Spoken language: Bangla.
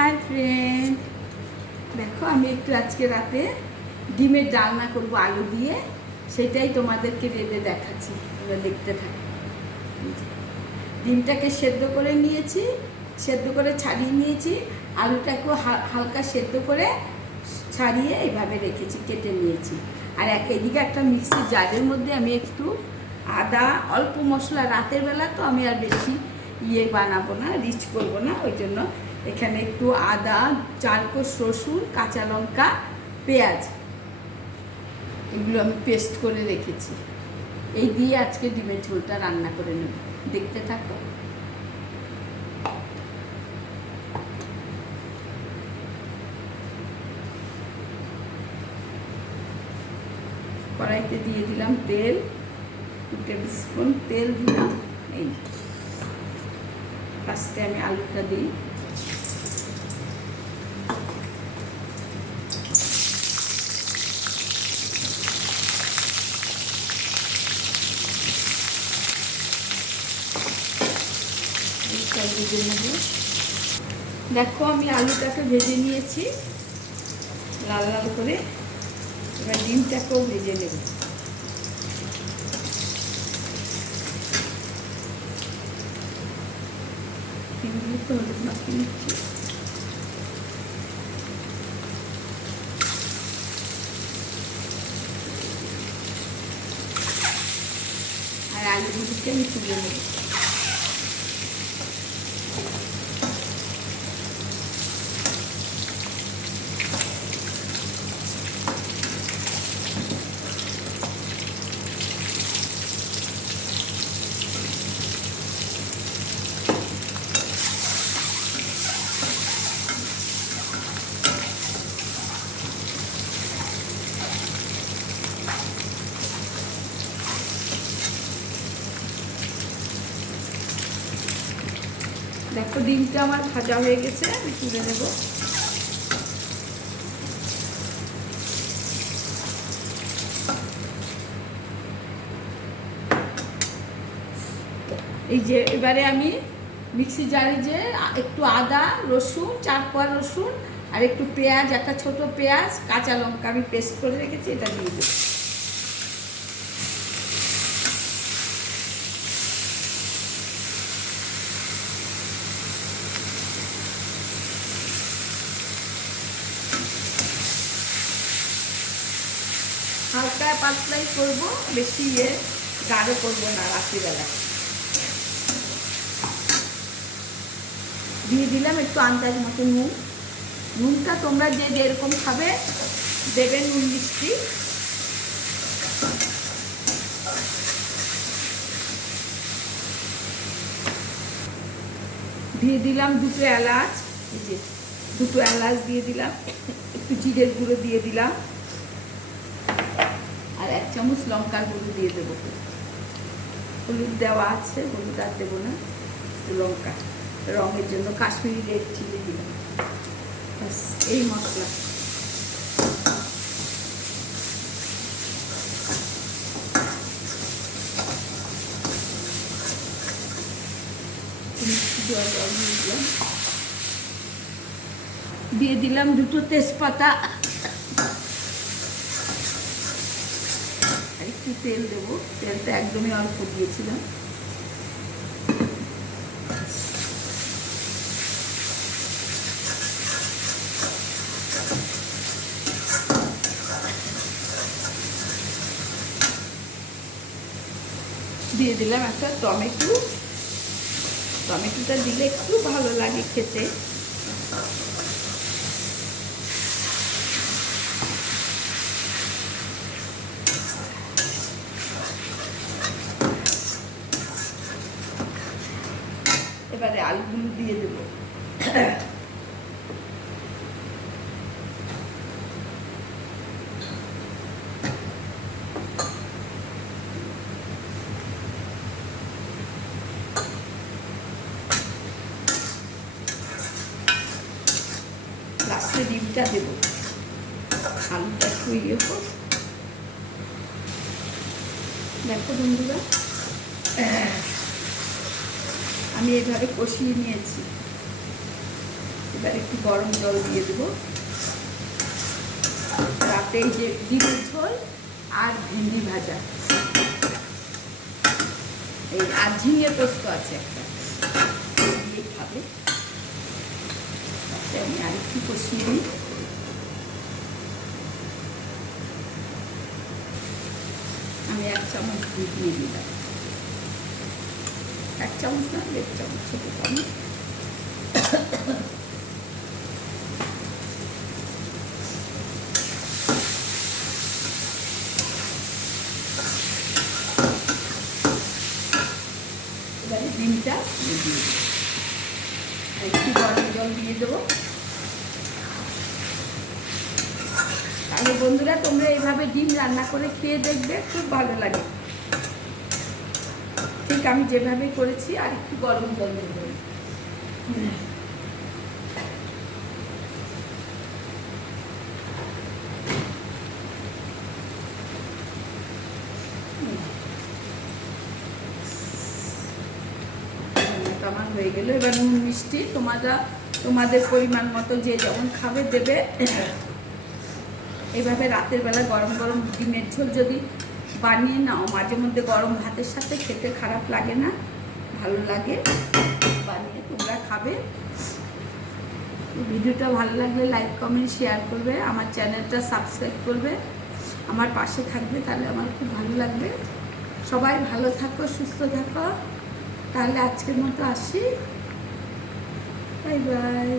হাই ফ্রেন্ড, দেখো আমি একটু আজকে রাতে ডিমের ডালনা করবো আলু দিয়ে, সেটাই তোমাদেরকে ভেবে দেখাচ্ছি। তোমরা দেখতে থাকো। ডিমটাকে সেদ্ধ করে নিয়েছি, সেদ্ধ করে ছাড়িয়ে নিয়েছি, আলুটাকেও হালকা সেদ্ধ করে ছাড়িয়ে এইভাবে রেখেছি, কেটে নিয়েছি। আর এদিকে একটা মিক্সির জারের মধ্যে আমি একটু আদা, অল্প মশলা, রাতের বেলা তো আমি আর বেশি বানাবো না, রিচ করবো না, ওই জন্য এখানে একটু আদা, 4 কোষ রসুন, কাঁচা লঙ্কা, পেঁয়াজ, এগুলো আমি পেস্ট করে রেখেছি। এই দিয়ে আজকে ডিমের ঝোলটা রান্না করে নেব, দেখতে থাকো। কড়াইতে দিয়ে দিলাম তেল, 2 টেবিল স্পুন তেল দিলাম। এই ফার্স্টে আমি আলুটা দিই, ভেজে নেব। দেখো আমি আলুটাকে ভেজে নিয়েছি লাল লাল করে, এবার ডিমটাকেও ভেজে নেব। ডিমগুলো তো হলুদ মাখিয়ে নিচ্ছি। আর আলুগুলোকে আমি তুলে নেব। দেখো ডিমটা আমার ভাজা হয়ে গেছে, আমি তুলে নেব। এই যে এবারে আমি মিক্সি জারে যে একটু আদা, রসুন, 4 কোয়া রসুন আর একটু পেঁয়াজ, একটা ছোট পেঁয়াজ, কাঁচা লঙ্কা আমি পেস্ট করে রেখেছি, এটা দিয়ে দেবো। হালকা পাতলাই করবো, বেশি গাঢ় করবো না রাত্রিবেলা। দিয়ে দিলাম একটু আন্দাজ মতো নুন। নুনটা তোমরা যে যেরকম খাবে দেবে, নুন মিষ্টি। দিয়ে দিলাম 2টো এলাচ, এই যে 2টো এলাচ দিয়ে দিলাম, একটু জিরের গুঁড়ো দিয়ে দিলাম, আর 1 চামচ লঙ্কার গুঁড়ো দিয়ে দেবো। হলুদ দেওয়া আছে, হলুদ আর দেবো না, লঙ্কা রঙের জন্য কাশ্মীরি রেড চিলি দিলাম। ব্যাস এই মশলা। দিয়ে দিলাম 2টো তেজপাতা, একটু তেল দেবো, তেলটা একদমই অল্প দিয়েছিলাম। দিয়ে দিলাম একটা টমেটো, টমেটোটা দিলে একটু ভালো লাগে খেতে। এবারে আলুগুলো দিয়ে দেবো। লাস্টে ডিমটা দেবো, আলুটা একটু হোক। দেখো বন্ধুরা, আমি এইভাবে কষিয়ে নিয়েছি। এবার একটু গরম জল দিয়ে দেবো। রাতে এই যে ডিমের ঝোল আর ভেন্ডি ভাজা, এই আর ঝিঙে পোস্ত আছে একটা, দিয়ে খাবে। আমি আরেকটু কষিয়ে নিই। আমি 1 চামচ দুধ দিয়ে দিলাম, 1 চামচ না 1.5 চামচ, ছোটো চামচ। এবারে ডিমটা দিয়ে দেবো, একটু গরম জল দিয়ে দেবো। তাহলে বন্ধুরা তোমরা এইভাবে ডিম রান্না করে খেয়ে দেখবে, খুব ভালো লাগে। ঠিক আমি যেভাবে করেছি, আর একটু গরম জল দিয়ে দেবো। আমার হয়ে গেল। এবার নুন মিষ্টি তোমাদের পরিমাণ মতো যে যেমন খাবে দেবে। এইভাবে রাতের বেলা গরম গরম ডিমের ঝোল যদি বানিয়ে নাও, মাঝে মধ্যে গরম ভাতের সাথে খেতে খারাপ লাগে না, ভালো লাগে। বানিয়ে তোমরা খাবে। ভিডিওটা ভালো লাগলে লাইক কমেন্ট শেয়ার করবে, আমার চ্যানেলটা সাবস্ক্রাইব করবে, আমার পাশে থাকবে, তাহলে আমার খুব ভালো লাগবে। সবাই ভালো থাকো, সুস্থ থাকো। তাহলে আজকের মতো আসি, বাই বাই।